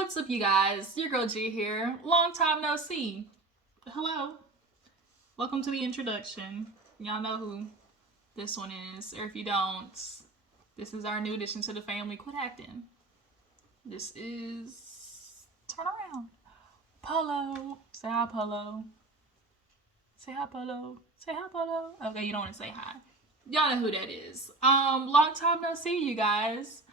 What's up, you guys? Your girl G here. Long time no see. Hello. Welcome to the introduction. Y'all know who this one is. Or if you don't, this is our new addition to the family. Quit acting. This is... Turn around. Polo. Say hi, Polo. Say hi, Polo. Say hi, Polo. Okay, you don't want to say hi. Y'all know who that is. Long time no see, you guys.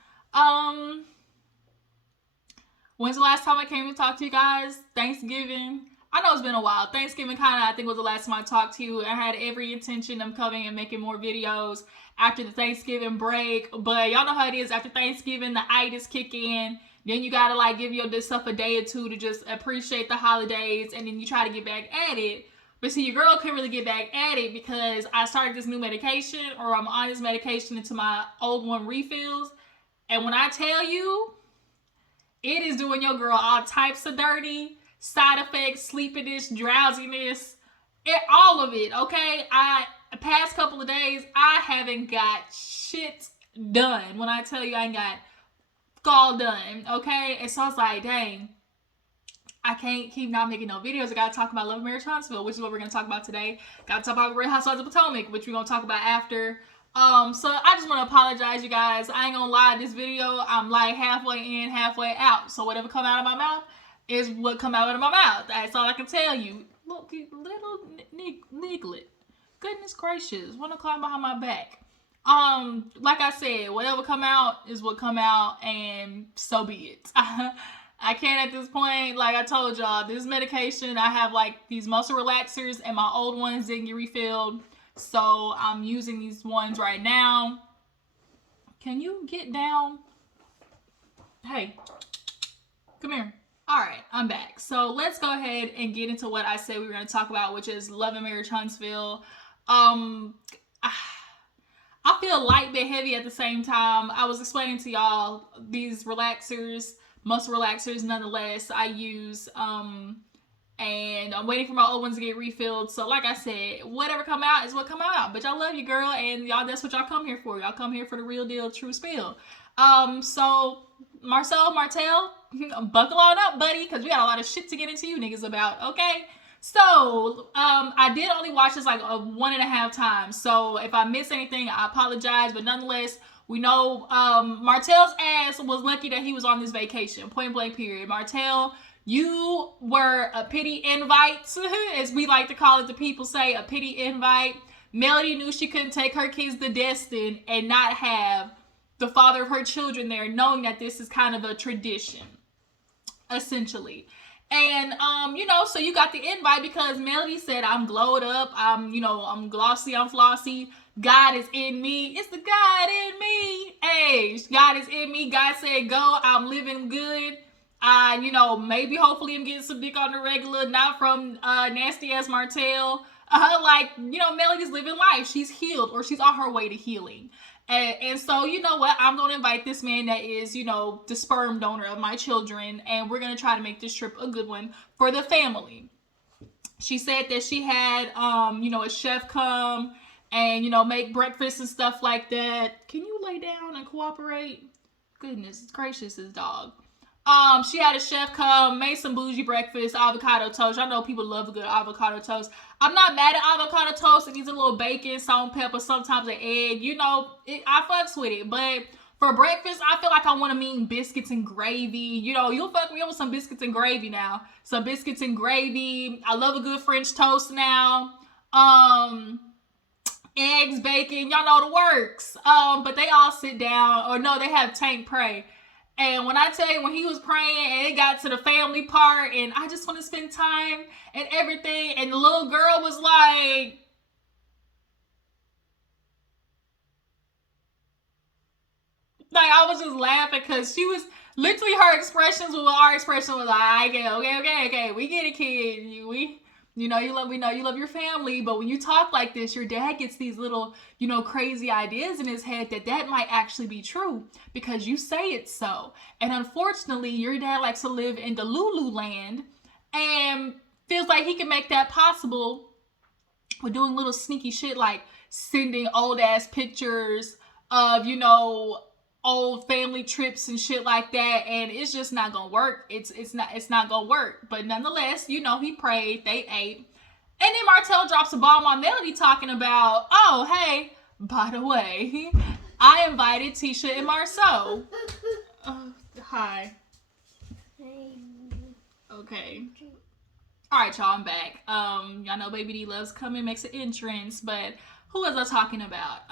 When's the last time I came to talk to you guys? Thanksgiving. I know it's been a while. Thanksgiving kind of, I think, was the last time I talked to you. I had every intention of coming and making more videos after the Thanksgiving break. But y'all know how it is. After Thanksgiving, the itis kick in. Then you gotta like give yourself a day or two to just appreciate the holidays. And then you try to get back at it. But see, your girl couldn't really get back at it because I started this new medication, or I'm on this medication until my old one refills. And when I tell you, it is doing your girl all types of dirty, side effects, sleepiness, drowsiness, all of it, okay? The past couple of days, I haven't got shit done. When I tell you I ain't got all done, okay? And so I was like, dang, I can't keep not making no videos. I gotta talk about Love Marriage Huntsville, which is what we're gonna talk about today. Gotta talk about Real Housewives of Potomac, which we're gonna talk about after. So I just want to apologize, you guys. I ain't gonna lie, this video, I'm like halfway in, halfway out. So whatever come out of my mouth is what come out of my mouth. That's all I can tell you. Look, little niglet. Goodness gracious, wanna climb behind my back. Like I said, whatever come out is what come out, and so be it. I can't at this point, like I told y'all, this medication, I have like these muscle relaxers, and my old ones didn't get refilled. So I'm using these ones right now. Can you get down? Hey, come here. All right, I'm back. So let's go ahead and get into what I said we were going to talk about, which is Love and Marriage Huntsville. I feel light but heavy at the same time. I was explaining to y'all these relaxers, muscle relaxers nonetheless, I use, and I'm waiting for my old ones to get refilled. So like I said, whatever come out is what come out. But y'all love you, girl, and y'all, that's what y'all come here for. Y'all come here for the real deal, true spill. So Martell, buckle on up, buddy, because we got a lot of shit to get into you niggas about, okay? So I did only watch this like 1.5 times. So if I miss anything, I apologize. But nonetheless, we know Martell's ass was lucky that he was on this vacation. Point blank period. Martell, you were a pity invite, as we like to call it. The people say a pity invite. Melody knew she couldn't take her kids to Destin and not have the father of her children there, knowing that this is kind of a tradition, essentially. And, so you got the invite because Melody said, I'm glowed up. I'm glossy, I'm flossy. God is in me. It's the God in me. Hey, God is in me. God said, go. I'm living good. Maybe hopefully I'm getting some dick on the regular, not from nasty ass Martell. Melody's living life. She's healed, or she's on her way to healing. And so, you know what? I'm going to invite this man that is, the sperm donor of my children. And we're going to try to make this trip a good one for the family. She said that she had, a chef come and, make breakfast and stuff like that. Can you lay down and cooperate? Goodness gracious, this dog. She had a chef come, made some bougie breakfast, avocado toast. I know people love a good avocado toast. I'm not mad at avocado toast. It needs a little bacon, salt, and pepper, sometimes an egg. I fucks with it. But for breakfast, I feel like I want to mean biscuits and gravy. You'll fuck me up with some biscuits and gravy now. Some biscuits and gravy. I love a good French toast now. Eggs, bacon, y'all know the works. But they all sit down, or no, they have Tank pray. And when I tell you, when he was praying and it got to the family part and I just want to spend time and everything, and the little girl was like, I was just laughing because she was literally, her expressions with our expression was like, okay, we get it, kid. We know you love your family, but when you talk like this, your dad gets these little, crazy ideas in his head that might actually be true because you say it's so. And unfortunately, your dad likes to live in the Lulu land and feels like he can make that possible with doing little sneaky shit like sending old ass pictures of, old family trips and shit like that, and it's just not gonna work. It's not gonna work. But nonetheless, you know, he prayed, they ate. And then Martell drops a bomb on Melody talking about, oh, hey, by the way, I invited Tisha and Marsau. Hi. Okay. All right, y'all, I'm back. Y'all know Baby D loves coming, makes an entrance, but who was I talking about?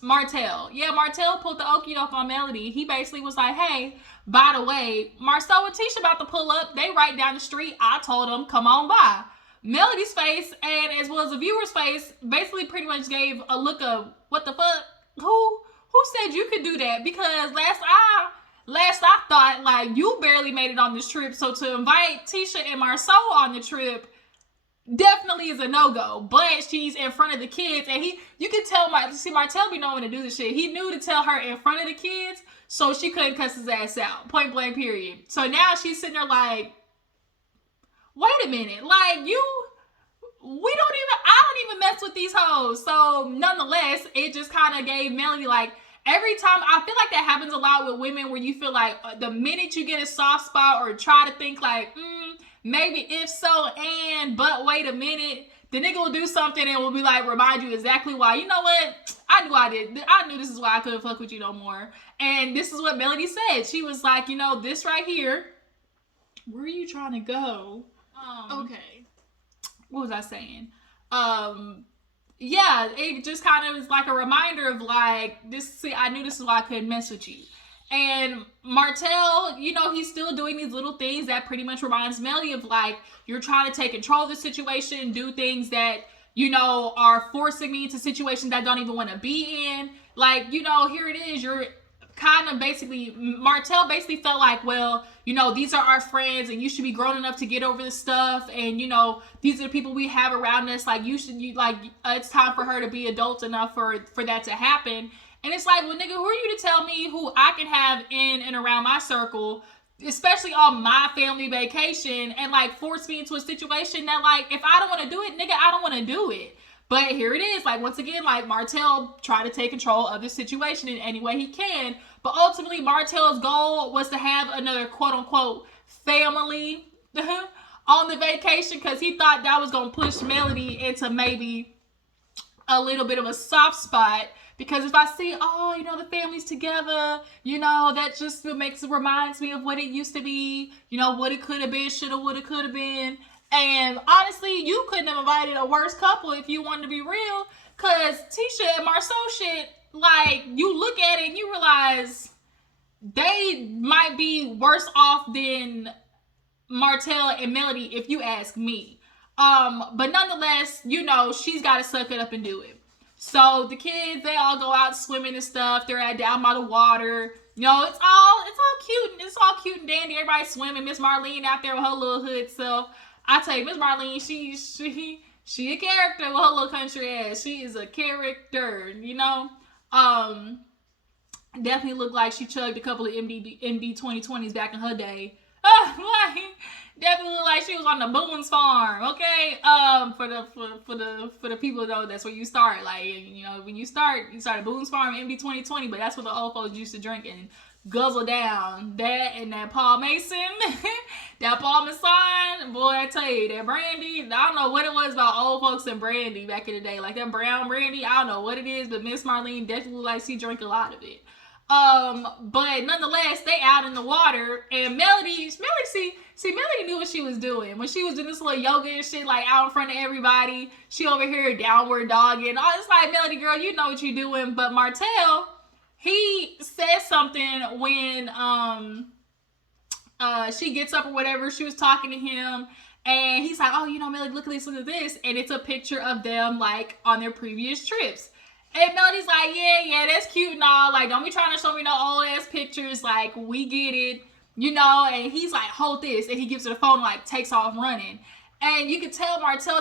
Martell. Yeah, Martell pulled the okie doke on Melody. He basically was like, hey, by the way, Marsau and Tisha about to pull up. They right down the street. I told them, come on by. Melody's face, and as well as the viewer's face, basically pretty much gave a look of, what the fuck? Who said you could do that? Because last I thought, like, you barely made it on this trip, so to invite Tisha and Marsau on the trip definitely is a no-go. But she's in front of the kids, and you can tell, Martell be knowing to do this shit. He knew to tell her in front of the kids, so she couldn't cuss his ass out. Point blank, period. So now she's sitting there like, wait a minute, like, I don't even mess with these hoes. So nonetheless, it just kind of gave Melody, like, every time, I feel like that happens a lot with women, where you feel like the minute you get a soft spot or try to think like, maybe if so, but wait a minute, the nigga will do something and will be like, remind you exactly why. You know what? I knew this is why I couldn't fuck with you no more. And this is what Melody said. She was like, you know, this right here, where are you trying to go? Okay. What was I saying? Yeah, it just kind of was like a reminder of like, I knew this is why I couldn't mess with you. And Martell, you know, he's still doing these little things that pretty much reminds Melody of like, you're trying to take control of the situation, do things that, you know, are forcing me into situations that I don't even want to be in. Like, you know, here it is, you're kind of Martell basically felt like, well, you know, these are our friends and you should be grown enough to get over this stuff, and you know, these are the people we have around us, like it's time for her to be adult enough for that to happen. And it's like, well, nigga, who are you to tell me who I can have in and around my circle, especially on my family vacation, and like force me into a situation that, like, if I don't want to do it, nigga, I don't want to do it. But here it is, like, once again, like, Martell tried to take control of the situation in any way he can. But ultimately, Martell's goal was to have another quote-unquote family on the vacation, because he thought that was going to push Melody into maybe a little bit of a soft spot. Because if I see, oh, you know, the family's together, you know, that just reminds me of what it used to be, you know, what it could have been, shoulda, woulda, could have been. And honestly, you couldn't have invited a worse couple if you wanted to be real. Because Tisha and Marsau shit, like, you look at it and you realize they might be worse off than Martell and Melody, if you ask me. But nonetheless, you know, she's got to suck it up and do it. So the kids, they all go out swimming and stuff. They're down by the water. You know, it's all cute and dandy. Everybody swimming. Miss Marlene out there with her little hood self. I tell you, Miss Marlene, she a character with her little country ass. She is a character, you know. Definitely looked like she chugged a couple of MD 2020s back in her day. Definitely looked like she was on the Boone's farm. Okay, for the people though, that's where you start. Like, you know, when you start at Boone's farm, MD 2020, but that's what the old folks used to drink and guzzle down. That and that Paul Mason, that Paul Masson, boy, I tell you, that brandy, I don't know what it was about old folks and brandy back in the day, like that brown brandy, I don't know what it is, but Miss Marlene definitely like she drank a lot of it. But nonetheless, they out in the water, and Melody knew what she was doing when she was doing this little yoga and shit, like out in front of everybody. She over here downward dogging. Oh, it's like, Melody girl, you know what you're doing. But Martell, he said something when she gets up or whatever. She was talking to him, and he's like, oh, you know, Melody, look at this, and it's a picture of them like on their previous trips. And Melody's like, yeah, that's cute and all. Like, don't be trying to show me no old ass pictures. Like, we get it, you know. And he's like, hold this, and he gives her the phone, like, takes off running. And you can tell Martell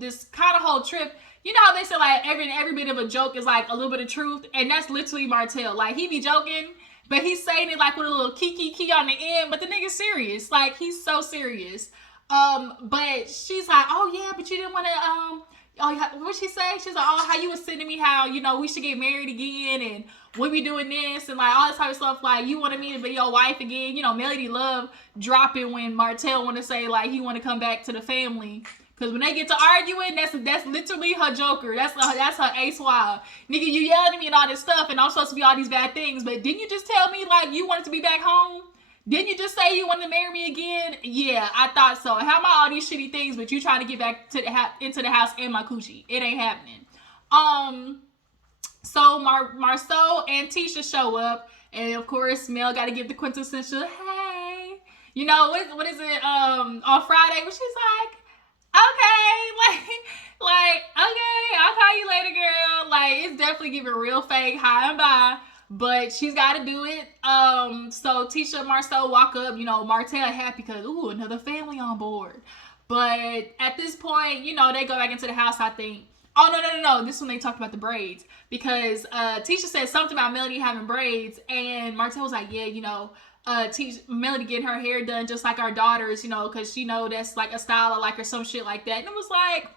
this kind of whole trip. You know how they say like every bit of a joke is like a little bit of truth, and that's literally Martell. Like, he be joking, but he's saying it like with a little key on the end. But the nigga's serious. Like, he's so serious. But she's like, oh yeah, but you didn't want to oh, what she say? She's like, oh, how you was sending me how, you know, we should get married again and we be doing this and like all this type of stuff. Like, you wanted me to be your wife again. You know, Melody love dropping when Martell want to say like he want to come back to the family. Cause when they get to arguing, that's literally her joker. That's her ace wild. Nigga, you yelling at me and all this stuff, and I'm supposed to be all these bad things. But didn't you just tell me like you wanted to be back home? Didn't you just say you wanted to marry me again? Yeah, I thought so. How am I all these shitty things, but you trying to get back to into the house and my coochie? It ain't happening. So Marsau and Tisha show up, and of course Mel got to give the quintessential hey. You know what is it? On Friday, when she's like, okay, like okay, I'll call you later, girl. Like, it's definitely giving real fake hi and bye. But she's got to do it. So Tisha and Marsau walk up. You know, Martell happy because, ooh, another family on board. But at this point, you know, they go back into the house, I think. Oh, no. This one they talked about the braids. Because Tisha said something about Melody having braids. And Martell was like, yeah, you know, Melody getting her hair done just like our daughters, you know, because she know that's like a style I like or some shit like that. And it was like,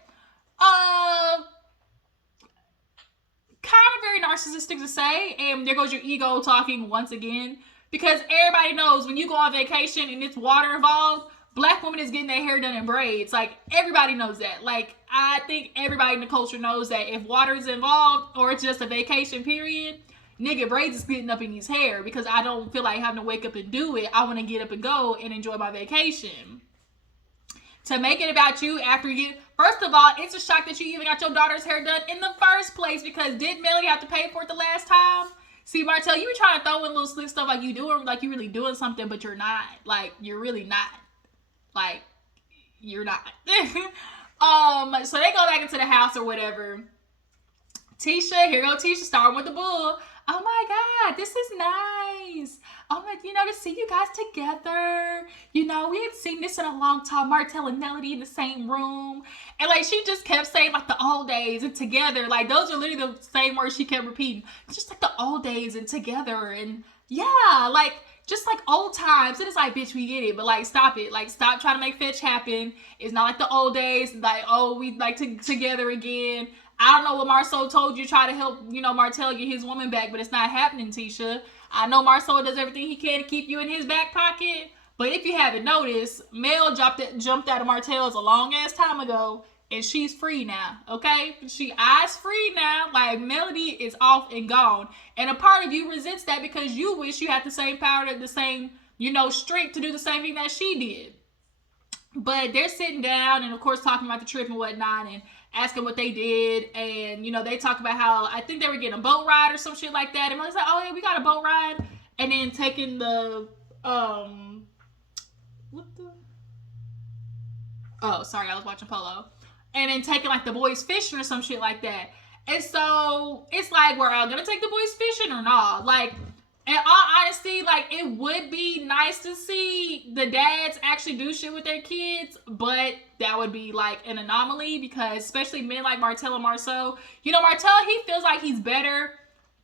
kind of very narcissistic to say, and there goes your ego talking once again, because everybody knows when you go on vacation and it's water involved, black women is getting their hair done in braids. Like, everybody knows that. Like, I think everybody in the culture knows that if water is involved or it's just a vacation period, nigga, braids is getting up in his hair, because I don't feel like having to wake up and do it. I want to get up and go and enjoy my vacation. To make it about you after you get, first of all, it's a shock that you even got your daughter's hair done in the first place, because did Melody have to pay for it the last time? See, Martell, you were trying to throw in little slick stuff like you doing, like you really doing something, but you're not. Like, you're really not. Like, you're not. So they go back into the house or whatever. Tisha, here go Tisha, starting with the bull. Oh my God, this is nice. Oh my, you know, to see you guys together. You know, we ain't seen this in a long time. Martell and Melody in the same room. And like, she just kept saying like the old days and together. Like, those are literally the same words she kept repeating. It's just like the old days and together. And yeah, like, just like old times. And it's like, bitch, we get it. But like, stop it. Like, stop trying to make fetch happen. It's not like the old days. Like, oh, we like together again. I don't know what Marsau told you, try to help, you know, Martell get his woman back, but it's not happening, Tisha. I know Marsau does everything he can to keep you in his back pocket, but if you haven't noticed, Mel jumped out of Martell's a long ass time ago, and she's free now, okay? She eyes free now, like Melody is off and gone. And a part of you resents that because you wish you had the same power, the same, you know, strength to do the same thing that she did. But they're sitting down and, of course, talking about the trip and whatnot, and asking what they did. And, you know, they talk about how I think they were getting a boat ride or some shit like that. And I was like, oh, yeah, we got a boat ride. And then taking the, oh, sorry, I was watching Polo. And then taking, like, the boys fishing or some shit like that. And so, it's like, we're all gonna take the boys fishing or not? Like, in all honesty, like, it would be nice to see the dads actually do shit with their kids, but that would be, like, an anomaly, because especially men like Martell and Marsau, you know, Martell, he feels like he's better.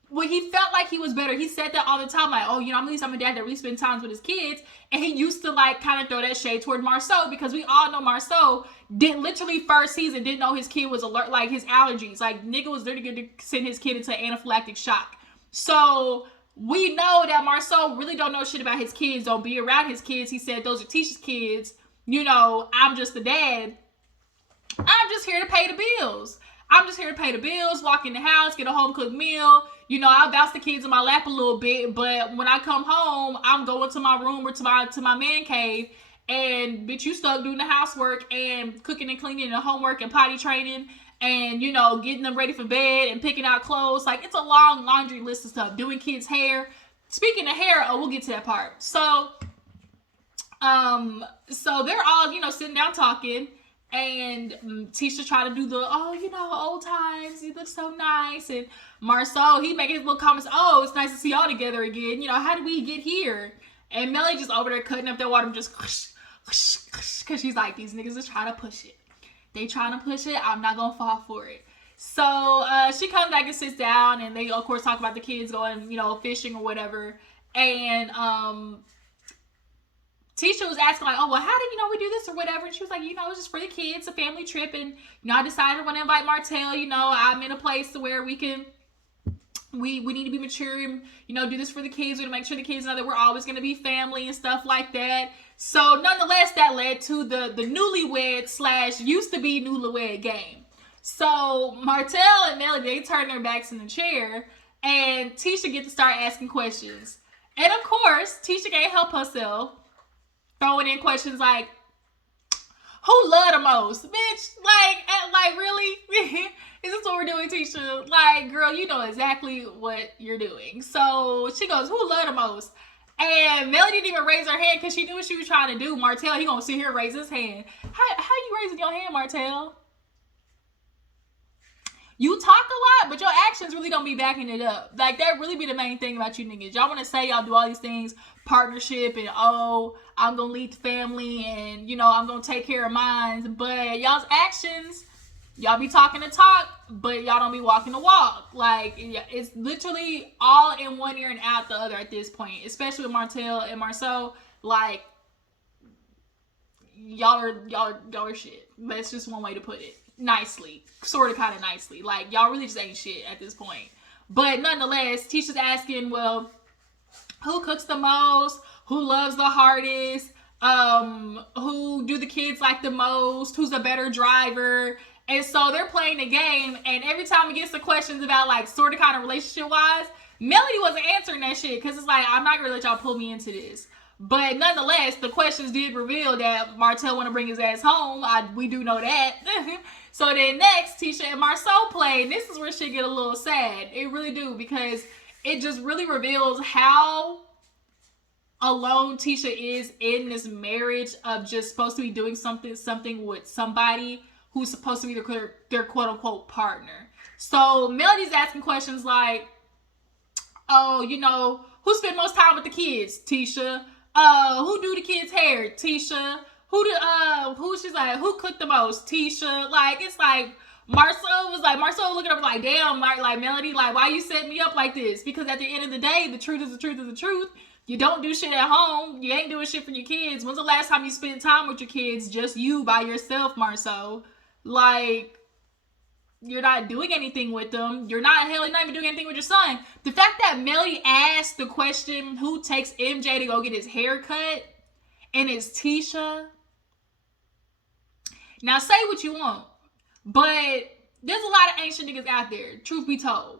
Well, he felt like he was better. He said that all the time, like, oh, you know, at least I'm a dad that really spends time with his kids, and he used to, like, kind of throw that shade toward Marsau, because we all know Marsau did literally first season didn't know his kid was alert, like, his allergies. Like, nigga was literally going to send his kid into anaphylactic shock. So we know that Marsau really don't know shit about his kids, don't be around his kids. He said, those are Tisha's kids. You know, I'm just the dad. I'm just here to pay the bills. I'm just here to pay the bills, walk in the house, get a home-cooked meal. You know, I'll bounce the kids in my lap a little bit, but when I come home, I'm going to my room or to my man cave, and bitch, you stuck doing the housework and cooking and cleaning and homework and potty training and, you know, getting them ready for bed and picking out clothes. Like, it's a long laundry list of stuff. Doing kids' hair. Speaking of hair, oh, we'll get to that part. So they're all, you know, sitting down talking, and Tisha tried to do the, oh, you know, old times, you look so nice, and Marsau, he making his little comments, oh, it's nice to see y'all together again, you know, how did we get here? And Melly just over there cutting up their water, just because she's like, these niggas is trying to push it. They trying to push it. I'm not gonna fall for it. So she comes back and sits down, and they of course talk about the kids going, you know, fishing or whatever. And Tisha was asking like, oh, well, how did we do this or whatever? And she was like, it's just for the kids, a family trip. And, I decided I want to invite Martell. I'm in a place to where we can, we need to be mature and, do this for the kids. We to make sure the kids know that we're always going to be family and stuff like that. So nonetheless, that led to the newlywed / used to be newlywed game. So Martell and Melody, they turn their backs in the chair and Tisha get to start asking questions. And of course, Tisha can't help herself throwing in questions like, who love the most? Bitch, like really? Is this what we're doing, Tisha? Like, girl, you know exactly what you're doing. So she goes, who love the most? And Melody didn't even raise her hand because she knew what she was trying to do. Martell, he gonna sit here and raise his hand. How you raising your hand, Martell? You talk a lot, but your actions really don't be backing it up. Like, that really be the main thing about you niggas. Y'all want to say y'all do all these things, partnership, and oh, I'm going to lead the family, and, I'm going to take care of mine. But y'all's actions, y'all be talking the talk, but y'all don't be walking the walk. Like, it's literally all in one ear and out the other at this point. Especially with Martell and Marsau. Like, y'all are shit. That's just one way to put it. Nicely, sort of, kind of nicely. Like, y'all really just ain't shit at this point. But nonetheless, Tisha's asking, well, who cooks the most? Who loves the hardest? Who do the kids like the most? Who's a better driver? And so they're playing the game, and every time it gets to questions about, like, sort of, kind of relationship-wise, Melody wasn't answering that shit, because it's like, I'm not gonna let y'all pull me into this. But nonetheless, the questions did reveal that Martell want to bring his ass home. We do know that. So then next, Tisha and Marsau play. And this is where shit get a little sad. It really do, because it just really reveals how alone Tisha is in this marriage of just supposed to be doing something with somebody who's supposed to be their quote unquote partner. So Melody's asking questions like, oh, who spent most time with the kids? Tisha. Who do the kids' hair? Tisha. She's like, who cooked the most? Tisha. Like, it's like, Marsau looking up like, damn, like Melody, like, why you set me up like this? Because at the end of the day, the truth is the truth is the truth. You don't do shit at home. You ain't doing shit for your kids. When's the last time you spent time with your kids? Just you by yourself, Marsau. Like, you're not doing anything with them. You're not even doing anything with your son. The fact that Melody asked the question, who takes MJ to go get his hair cut, and it's Tisha. Now, say what you want, but there's a lot of ancient niggas out there, truth be told.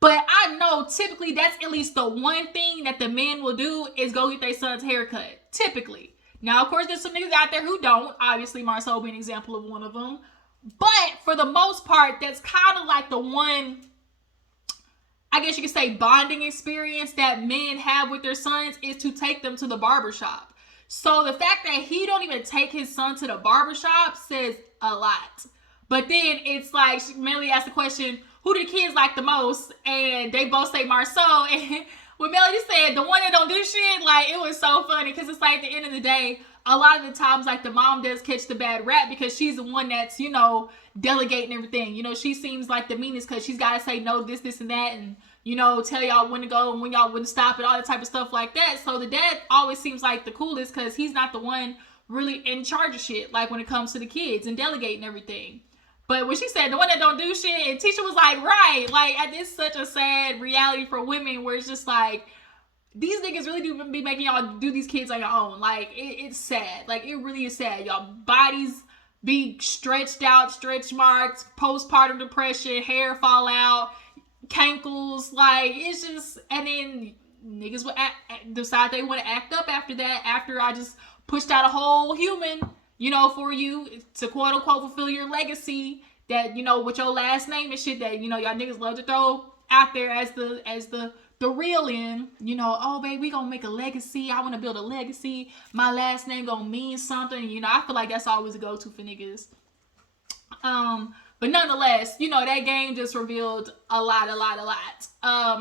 But I know typically that's at least the one thing that the men will do is go get their son's haircut. Typically. Now, of course, there's some niggas out there who don't. Obviously, Marsau being an example of one of them. But for the most part, that's kind of like the one, I guess you could say, bonding experience that men have with their sons is to take them to the barbershop. So the fact that he don't even take his son to the barbershop says a lot. But then it's like, Melody asked the question, who do the kids like the most? And they both say Marsau. And when Melody said, the one that don't do shit, like, it was so funny. Because it's like, at the end of the day, a lot of the times, like, the mom does catch the bad rap because she's the one that's, delegating everything. She seems like the meanest because she's got to say no, this, and that. And, tell y'all when to go and when y'all wouldn't stop and all that type of stuff like that. So the dad always seems like the coolest because he's not the one really in charge of shit, like, when it comes to the kids and delegating everything. But when she said the one that don't do shit, and Tisha was like, right, like, it's such a sad reality for women where it's just like, these niggas really do be making y'all do these kids on your own. Like, it's sad. Like, it really is sad. Y'all bodies be stretched out, stretch marks, postpartum depression, hair fall out, cankles. Like, it's just, and then niggas will decide they want to act up after that, after I just pushed out a whole human, for you to quote unquote fulfill your legacy that, with your last name and shit that, y'all niggas love to throw out there as the real in, oh, babe, we gonna make a legacy. I want to build a legacy. My last name gonna mean something. I feel like that's always a go-to for niggas. But nonetheless, that game just revealed a lot.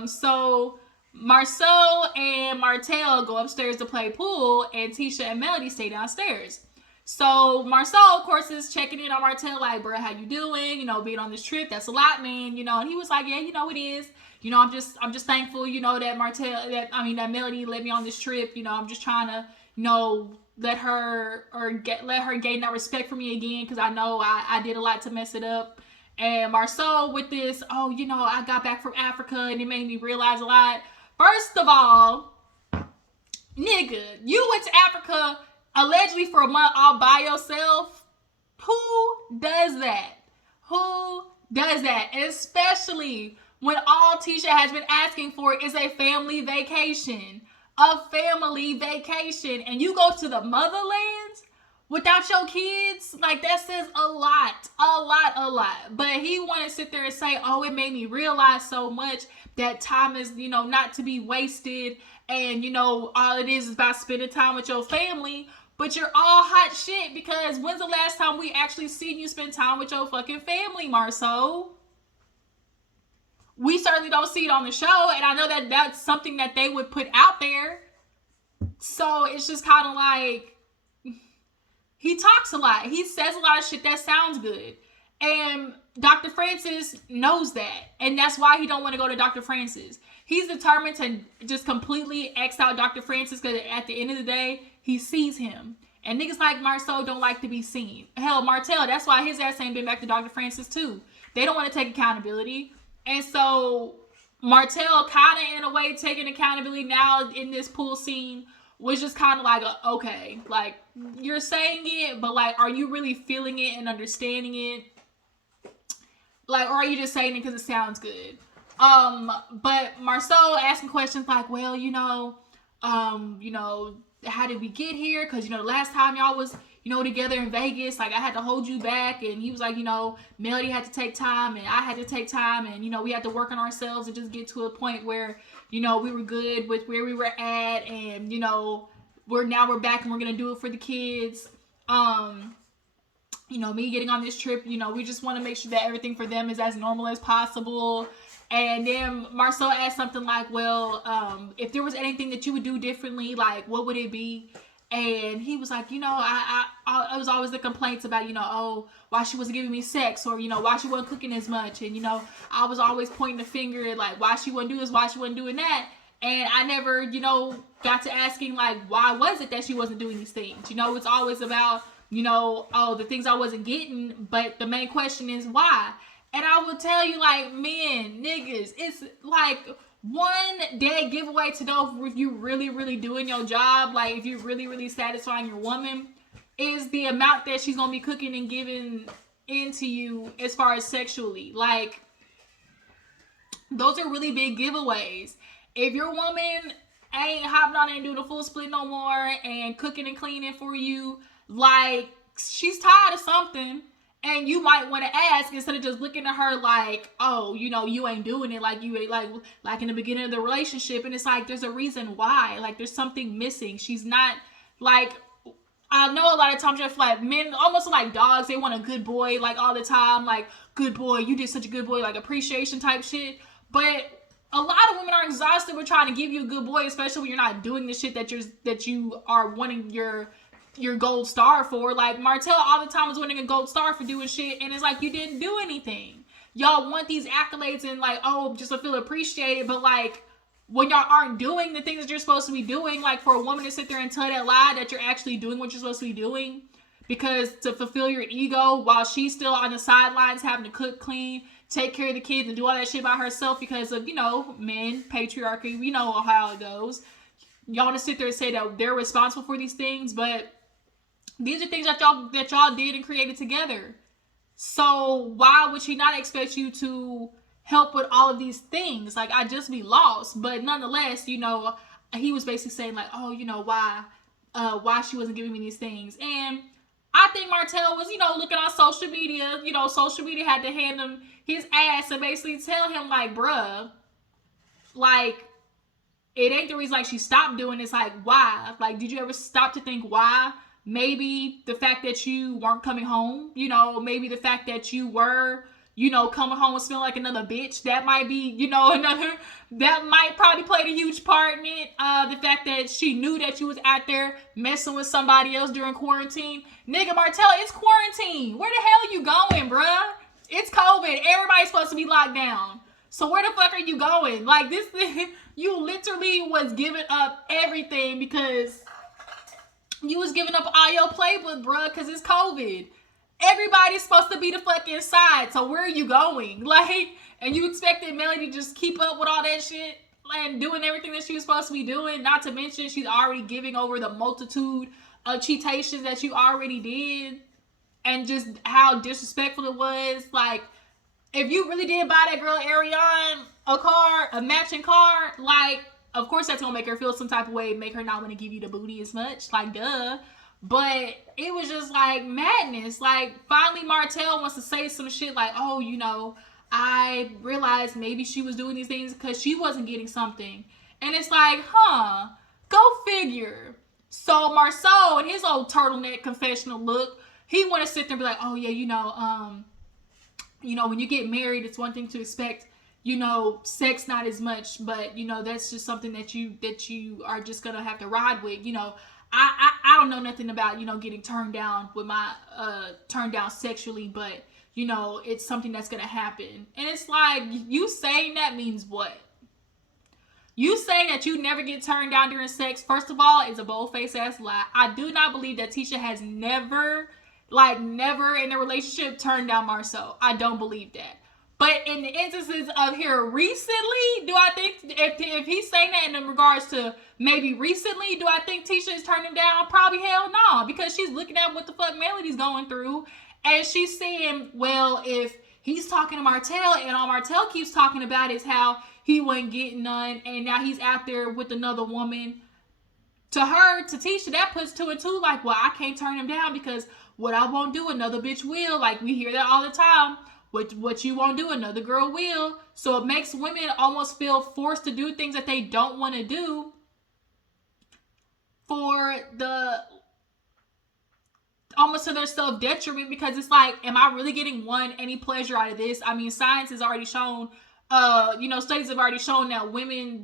So Marsau and Martell go upstairs to play pool, and Tisha and Melody stay downstairs. So Marsau, of course, is checking in on Martell, like, bro, how you doing? Being on this trip, that's a lot, man. And he was like, yeah, it is. I'm just thankful, that Melody let me on this trip. I'm just trying to, let her gain that respect for me again, because I know I did a lot to mess it up. And Marsau with this, oh, you know, I got back from Africa and it made me realize a lot. First of all, nigga, you went to Africa allegedly for a month all by yourself. Who does that? Who does that? And especially when all Tisha has been asking for is a family vacation. A family vacation. And you go to the motherland without your kids? Like, that says a lot. A lot. But he wanted to sit there and say, oh, it made me realize so much that time is, you know, not to be wasted. And, you know, all it is about spending time with your family. But you're all hot shit, because when's the last time we actually seen you spend time with your fucking family, Marsau? We certainly don't see it on the show, and I know that that's something that they would put out there. So it's just kind of like, he talks a lot. He says a lot of shit that sounds good. And Dr. Francis knows that. And that's why he don't want to go to Dr. Francis. He's determined to just completely X out Dr. Francis, because at the end of the day, he sees him. And niggas like Marsau don't like to be seen. Hell, Martell, that's why his ass ain't been back to Dr. Francis too. They don't want to take accountability. And so Martell kind of in a way taking accountability now in this pool scene was just kind of like, okay, like, you're saying it, but like, are you really feeling it and understanding it? Like, or are you just saying it because it sounds good? But Marsau asking questions like, well, you know, how did we get here? Because, you know, the last time y'all was, you know, together in Vegas, like, I had to hold you back. And he was like, you know, Melody had to take time and I had to take time. And, you know, we had to work on ourselves and just get to a point where, you know, we were good with where we were at. And, you know, we're back and we're going to do it for the kids. You know, me getting on this trip, you know, we just want to make sure that everything for them is as normal as possible. And then Marsau asked something like, well, if there was anything that you would do differently, like, what would it be? And he was like, you know, I was always the complaints about, you know, oh, why she wasn't giving me sex, or, you know, why she wasn't cooking as much. And, you know, I was always pointing the finger at, like, why she wasn't doing this, why she wasn't doing that. And I never, you know, got to asking, like, why was it that she wasn't doing these things? You know, it's always about, you know, oh, the things I wasn't getting. But the main question is why? And I will tell you, like, men, niggas, it's like one dead giveaway to know if you really, really doing your job, like if you're really, really satisfying your woman, is the amount that she's going to be cooking and giving into you as far as sexually. Like, those are really big giveaways. If your woman ain't hopping on and doing a full split no more and cooking and cleaning for you, like, she's tired of something. And you might want to ask, instead of just looking at her like, oh, you know, you ain't doing it like you ain't like in the beginning of the relationship. And it's like, there's a reason why. Like, there's something missing. She's not, like, I know a lot of times you have, like, men almost like dogs. They want a good boy, like, all the time. Like, good boy, you did such a good boy, like appreciation type shit. But a lot of women are exhausted with trying to give you a good boy, especially when you're not doing the shit that you are wanting your gold star for. Like, Martell all the time was winning a gold star for doing shit, and it's like, you didn't do anything. Y'all want these accolades and, like, oh, just to feel appreciated, but, like, when y'all aren't doing the things that you're supposed to be doing, like, for a woman to sit there and tell that lie that you're actually doing what you're supposed to be doing because to fulfill your ego while she's still on the sidelines having to cook, clean, take care of the kids, and do all that shit by herself because of, you know, men, patriarchy, we know how it goes. Y'all want to sit there and say that they're responsible for these things, but these are things that y'all did and created together. So why would she not expect you to help with all of these things? Like, I'd just be lost. But nonetheless, you know, he was basically saying like, oh, you know, why she wasn't giving me these things. And I think Martell was, you know, looking on social media. You know, social media had to hand him his ass and basically tell him like, bruh, like, it ain't the reason like she stopped doing this. Like, why? Like, did you ever stop to think why? Maybe the fact that you weren't coming home, you know, maybe the fact that you were, you know, coming home and smelling like another bitch, that might be, you know, that might probably played a huge part in it. The fact that she knew that you was out there messing with somebody else during quarantine. Nigga, Martell, it's quarantine. Where the hell you going, bruh? It's COVID. Everybody's supposed to be locked down. So where the fuck are you going? Like, this thing, you literally was giving up everything because You was giving up all your playbook, bruh, because it's COVID. Everybody's supposed to be the fuck inside, so where are you going? Like, and you expected Melody to just keep up with all that shit and doing everything that she was supposed to be doing, not to mention she's already giving over the multitude of cheatations that you already did, and just how disrespectful it was. Like, if you really did buy that girl Ariane a car, a matching car, like, of course that's gonna make her feel some type of way, make her not want to give you the booty as much, like, duh. But it was just like madness. Like, finally Martell wants to say some shit like, oh, you know, I realized maybe she was doing these things because she wasn't getting something. And it's like, huh, go figure. So Marsau and his old turtleneck confessional look, he want to sit there and be like, oh yeah, you know, when you get married, it's one thing to expect, you know, sex not as much, but you know, that's just something that you are just gonna have to ride with. You know, I don't know nothing about, you know, getting turned down with my turned down sexually, but you know, it's something that's gonna happen. And it's like, you saying that means what? You saying that you never get turned down during sex, first of all, is a bold-faced ass lie. I do not believe that Tisha has never in a relationship turned down Marsau. I don't believe that. But in the instances of here recently, do I think, if he's saying that in regards to maybe recently, do I think Tisha is turning him down? Probably hell no, because she's looking at what the fuck Melody's going through, and she's saying, well, if he's talking to Martell, and all Martell keeps talking about is how he wasn't getting none, and now he's out there with another woman. To her, to Tisha, that puts two and two, like, well, I can't turn him down because what I won't do, another bitch will. Like, we hear that all the time. What you won't do, another girl will. So it makes women almost feel forced to do things that they don't want to do for the, almost to their self-detriment, because it's like, am I really getting any pleasure out of this? I mean, science has already shown, you know, studies have already shown that women,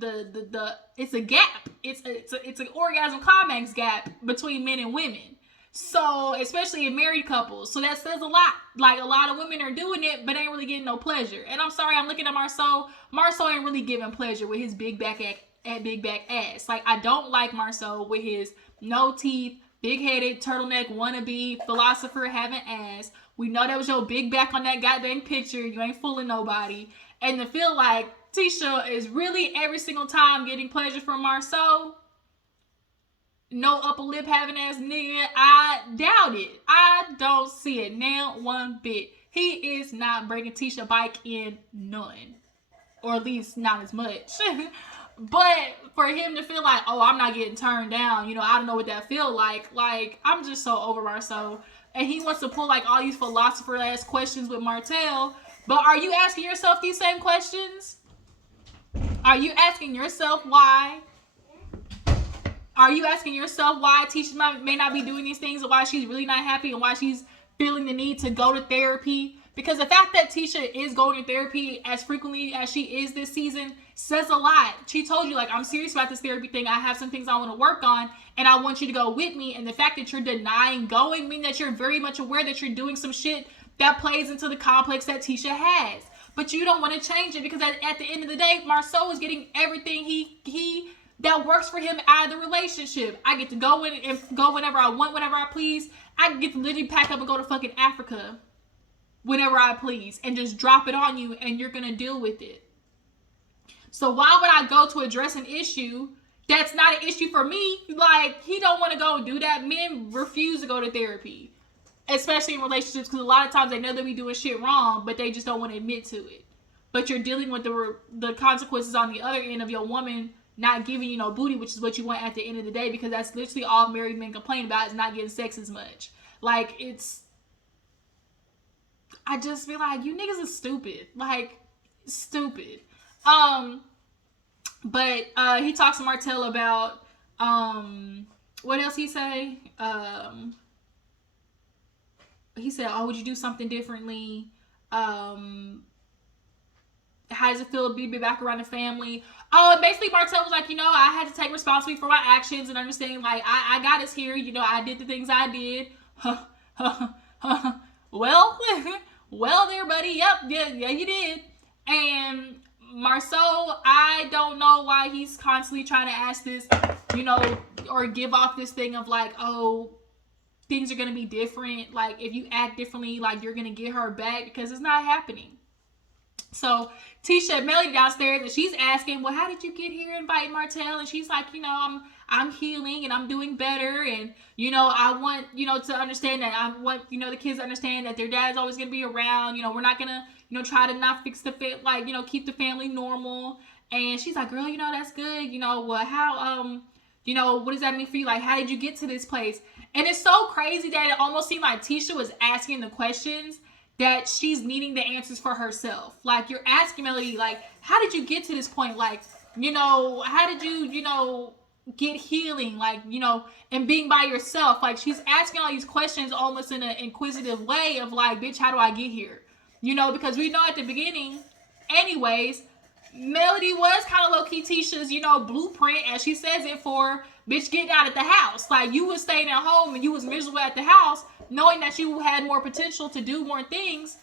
it's a gap. It's an orgasm climax gap between men and women. So, especially in married couples. So that says a lot. Like, a lot of women are doing it, but ain't really getting no pleasure. And I'm sorry, I'm looking at Marsau. Marsau ain't really giving pleasure with his big back ass. Like, I don't like Marsau with his no teeth, big-headed, turtleneck, wannabe, philosopher having ass. We know that was your big back on that goddamn picture. You ain't fooling nobody. And to feel like Tisha is really every single time getting pleasure from Marsau, no upper lip having ass nigga, I doubt it. I don't see it now one bit. He is not bringing Tisha bike in none. Or at least not as much. But for him to feel like, oh, I'm not getting turned down, you know, I don't know what that feel like. Like, I'm just so over Marsau. And he wants to pull like all these philosopher ass questions with Martell. But are you asking yourself these same questions? Are you asking yourself why? Are you asking yourself why Tisha may not be doing these things, and why she's really not happy, and why she's feeling the need to go to therapy? Because the fact that Tisha is going to therapy as frequently as she is this season says a lot. She told you, like, I'm serious about this therapy thing. I have some things I want to work on, and I want you to go with me. And the fact that you're denying going means that you're very much aware that you're doing some shit that plays into the complex that Tisha has. But you don't want to change it, because at the end of the day, Marsau is getting everything he that works for him out of the relationship. I get to go in and go whenever I want, whenever I please. I get to literally pack up and go to fucking Africa whenever I please and just drop it on you, and you're gonna deal with it. So why would I go to address an issue that's not an issue for me? Like, he don't want to go do that. Men refuse to go to therapy, especially in relationships, because a lot of times they know they be doing shit wrong, but they just don't want to admit to it. But you're dealing with the consequences on the other end of your woman not giving you no booty, which is what you want at the end of the day, because that's literally all married men complain about, is not getting sex as much. Like, I just feel like you niggas are stupid. Like, stupid. But he talks to Martell about, what else he say? He said, oh, would you do something differently? How does it feel to be back around the family? Oh, and basically Martell was like, you know, I had to take responsibility for my actions and understanding, like, I got us here. You know, I did the things I did. Well, well there, buddy. Yep, yeah, you did. And Marsau, I don't know why he's constantly trying to ask this, you know, or give off this thing of like, oh, things are going to be different. Like, if you act differently, like, you're going to get her back, because it's not happening. So Tisha, Melody downstairs, and she's asking, well, how did you get here inviting Martell? And she's like, I'm healing and I'm doing better. And, I want, to understand that I want, the kids to understand that their dad's always going to be around. We're not going to, try to not fix the fit, like, keep the family normal. And she's like, girl, that's good. Well, how, what does that mean for you? Like, how did you get to this place? And it's so crazy that it almost seemed like Tisha was asking the questions that she's needing the answers for herself. Like, you're asking Melody, like, how did you get to this point? Like, how did you, get healing? Like, and being by yourself. Like, she's asking all these questions almost in an inquisitive way of like, bitch, how do I get here? Because we know at the beginning, anyways, Melody was kind of low-key Tisha's, blueprint, as she says it, for bitch getting out of the house. Like, you was staying at home and you was miserable at the house, knowing that you had more potential to do more things,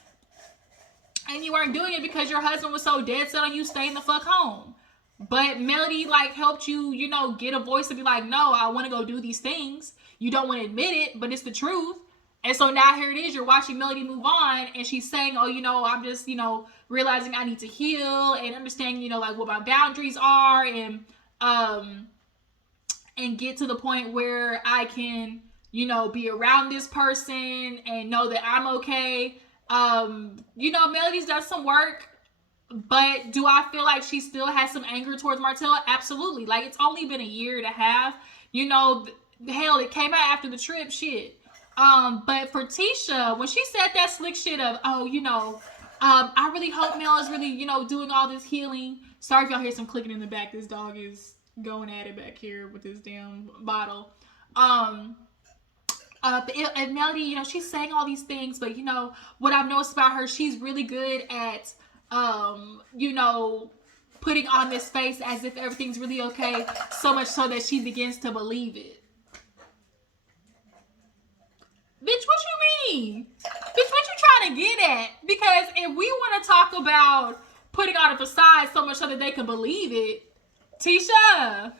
and you weren't doing it because your husband was so dead set on you staying the fuck home. But Melody, like, helped you, get a voice to be like, no, I want to go do these things. You don't want to admit it, but it's the truth. And so now here it is, you're watching Melody move on, and she's saying, oh, I'm just, realizing I need to heal and understand, like, what my boundaries are, and get to the point where I can, be around this person and know that I'm okay. Melody's done some work, but do I feel like she still has some anger towards Martell? Absolutely. Like, it's only been a year and a half. Hell, it came out after the trip, shit. But for Tisha, when she said that slick shit of, I really hope Mel is really, doing all this healing. Sorry if y'all hear some clicking in the back. This dog is going at it back here with this damn bottle. And Melody, she's saying all these things, but what I've noticed about her, she's really good at, putting on this face as if everything's really okay, so much so that she begins to believe it. Bitch, what you mean? Bitch, what you trying to get at? Because if we want to talk about putting on a facade so much so that they can believe it, Tisha,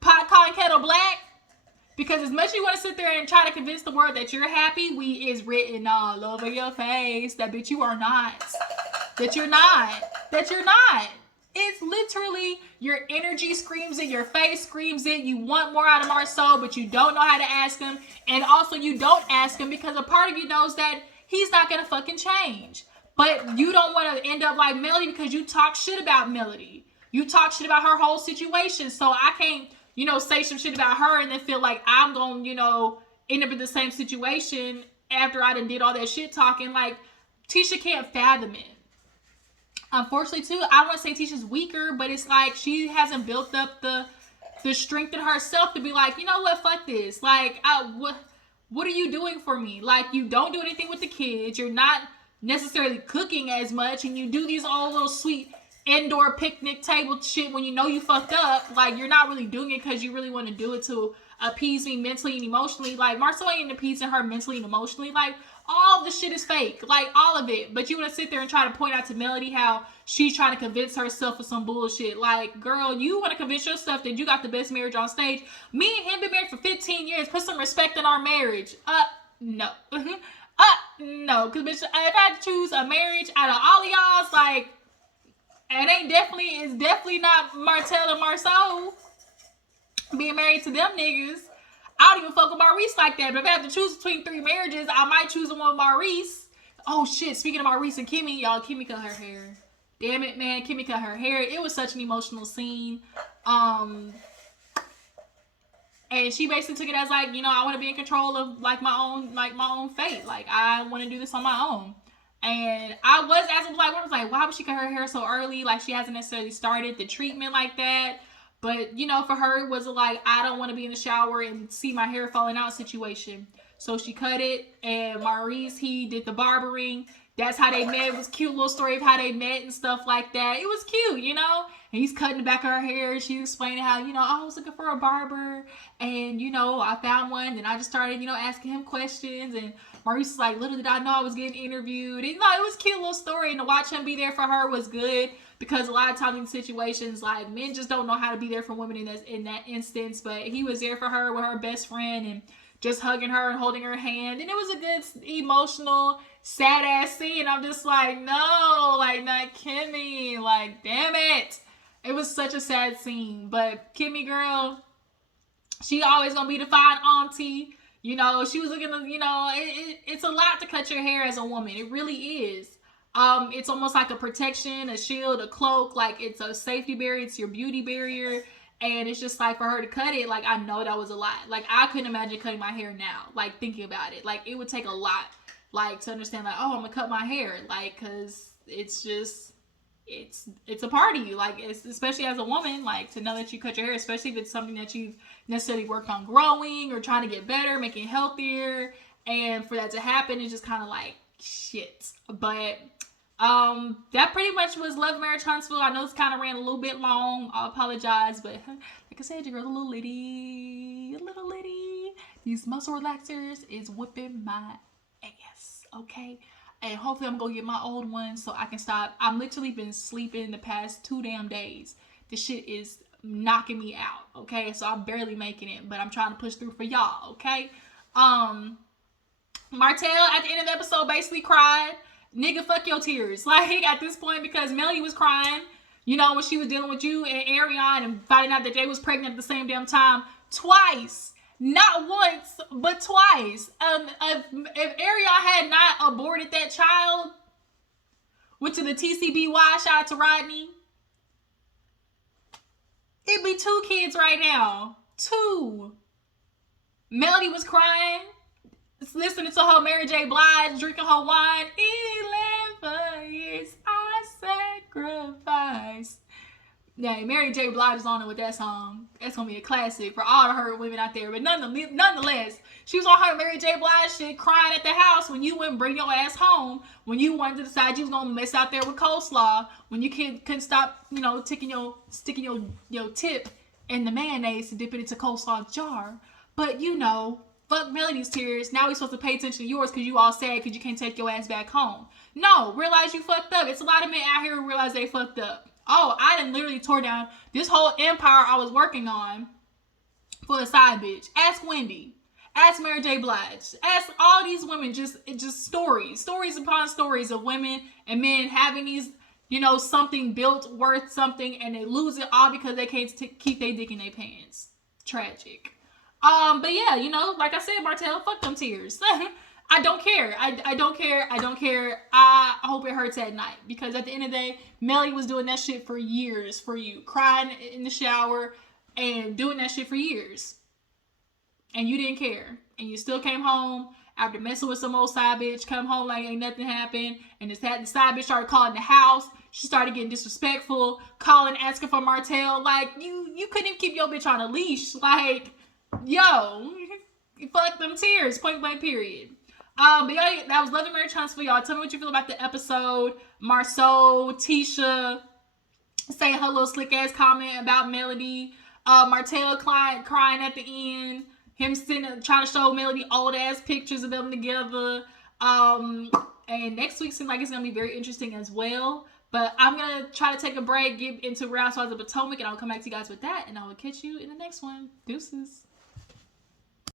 pot calling kettle black. Because as much as you want to sit there and try to convince the world that you're happy, we is written all over your face that, bitch, you are not. That you're not. That you're not. It's literally your energy screams it, your face screams it. You want more out of Marsau, but you don't know how to ask him. And also you don't ask him because a part of you knows that he's not going to fucking change. But you don't want to end up like Melody because you talk shit about Melody. You talk shit about her whole situation. So I can't, say some shit about her and then feel like I'm going, end up in the same situation after I done did all that shit talking. Like, Tisha can't fathom it. Unfortunately, too, I want to say Tisha's weaker, but it's like she hasn't built up the strength in herself to be like, you know what, fuck this. Like, what are you doing for me? Like, you don't do anything with the kids. You're not necessarily cooking as much, and you do these all little sweet indoor picnic table shit when you know you fucked up. Like, you're not really doing it because you really want to do it to appease me mentally and emotionally. Like, Marsau ain't appeasing her mentally and emotionally. Like, all the shit is fake. Like, all of it. But you want to sit there and try to point out to Melody how she's trying to convince herself of some bullshit. Like, girl, you want to convince yourself that you got the best marriage on stage. Me and him been married for 15 years. Put some respect in our marriage. No. No. Because, bitch, if I had to choose a marriage out of all of y'all's, like, it's definitely not Martell and Marsau being married to them niggas. I don't even fuck with Maurice like that. But if I have to choose between 3 marriages, I might choose the one with Maurice. Oh shit, speaking of Maurice and Kimmy, y'all, Kimmy cut her hair. Damn it, man, Kimmy cut her hair. It was such an emotional scene. And she basically took it as like, I want to be in control of like my own fate. Like, I want to do this on my own. And I was asking, like, why would she cut her hair so early? Like, she hasn't necessarily started the treatment like that. But, for her, it was like, I don't want to be in the shower and see my hair falling out situation. So she cut it. And Maurice, he did the barbering. that's how they met. It was a cute little story of how they met and stuff like that. It was cute, you know? And he's cutting the back of her hair. She's explaining how, you know, I was looking for a barber and, you know, I found one. And I just started, you know, asking him questions. And Maurice was like, little did I know I was getting interviewed. And, you know, it was a cute little story. And to watch him be there for her was good. Because a lot of times in situations, like, men just don't know how to be there for women in that instance. But he was there for her with her best friend and just hugging her and holding her hand. And it was a good, emotional, sad ass scene. I'm just like, no, like, not Kimmy. Like, damn it. It was such a sad scene. But Kimmy, girl, she always gonna be the fine auntie. You know, she was looking, you know, it's a lot to cut your hair as a woman. It really is. It's almost like a protection, a shield, a cloak. Like, it's a safety barrier. It's your beauty barrier. And it's just like, for her to cut it, like, I know that was a lot. Like, I couldn't imagine cutting my hair now. Like, thinking about it. Like, it would take a lot, like, to understand, like, oh, I'm gonna cut my hair. Like, because it's just, it's a part of you. Like, it's, especially as a woman, like, to know that you cut your hair, especially if it's something that you've necessarily worked on growing or trying to get better, making it healthier. And for that to happen, it's just kind of like, shit. But that pretty much was Love Marriage Huntsville. I know it's kind of ran a little bit long. I apologize, but like I said, your girl, a little litty. These muscle relaxers is whipping my ass, okay? And hopefully I'm gonna get my old one so I can stop. I'm literally been sleeping the past 2 damn days. This shit is knocking me out, okay? So I'm barely making it, but I'm trying to push through for y'all, okay? Martell at the end of the episode basically cried. Nigga, fuck your tears. Like, at this point, because Melody was crying, you know, when she was dealing with you and Ariane and finding out that they was pregnant at the same damn time. Twice. Not once, but twice. If Ariane had not aborted that child, went to the TCBY, shout out to Rodney, it'd be 2 kids right now. 2. Melody was crying, listening to her Mary J. Blige, drinking her wine. 11 years I sacrificed. Yeah, Mary J. Blige is on it with that song. That's gonna be a classic for all of her women out there. But nonetheless, she was on her Mary J. Blige shit, crying at the house when you wouldn't bring your ass home. When you wanted to decide you was gonna mess out there with coleslaw. When you couldn't stop, you know, sticking your tip in the mayonnaise to dip it into coleslaw jar. But you know, fuck Melody's tears. Now we supposed to pay attention to yours because you all sad because you can't take your ass back home. No, realize you fucked up. It's a lot of men out here who realize they fucked up. Oh, I done literally tore down this whole empire I was working on for a side bitch. Ask Wendy. Ask Mary J. Blige. Ask all these women, just stories upon stories of women and men having these, you know, something built worth something and they lose it all because they can't keep their dick in their pants. Tragic. But yeah, you know, like I said, Martell, fuck them tears. I don't care. I don't care. I hope it hurts at night because at the end of the day, Melly was doing that shit for years for you, crying in the shower and doing that shit for years. And you didn't care. And you still came home after messing with some old side bitch, come home like ain't nothing happened. And the side bitch started calling the house. She started getting disrespectful, calling, asking for Martell. Like, you couldn't even keep your bitch on a leash. Like, yo, fuck them tears, point blank period. But yeah, that was Love and Marriage Huntsville, y'all. Tell me what you feel about the episode. Marsau, Tisha saying her little slick ass comment about Melody. Martell crying at the end. Him sitting trying to show Melody old ass pictures of them together. And next week seems like it's gonna be very interesting as well. But I'm gonna try to take a break, get into Real Housewives of Potomac, and I'll come back to you guys with that. And I will catch you in the next one. Deuces.